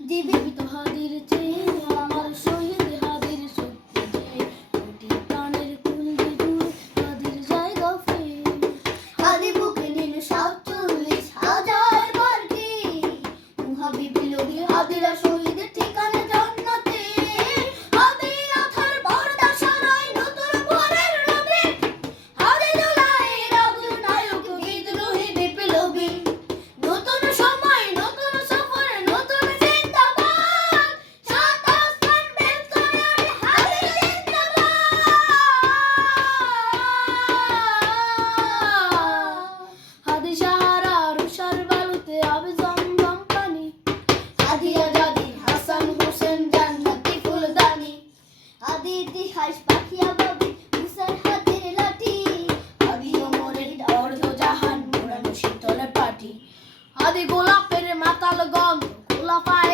জীবিত হাদির চেয়ে আমার শহীদ হাদির শক্তি যে কোটি প্রাণের কুলবে জুড়ে হাদির জায়গা ফের হাদি বুকে নিল ৪৭,০০০ বারকে মুহাবি বিলোগী হাদিরা শহীদের ঠিকানা জান্নাতে হাদি রাথার পর্দা সরাই নতুন ভোরের রবে হাদি জুলাইয়ের আগুন নায়ক বিদ্রোহী বিপ্লবী নতুন সময় নতুন সফর নতুন জিন্দাবাদ সাত আসমান বেদ করে আমি হাদি জিন্দাবাদ হাদি সাহারা রুষার বালুতে আবে জমজম পানি হাদি আজাদি হাসান হোসেন জান্নাতি ফুলদানি হাদি ইতিহাস পাখিয়া বাবি মুসার হাতের লাঠি হাদি ওমরের অর্ধ জাহান মোড়ানো শীতল পাটি হাদি গোলাপের মাতাল গন্ধ গোলাপায়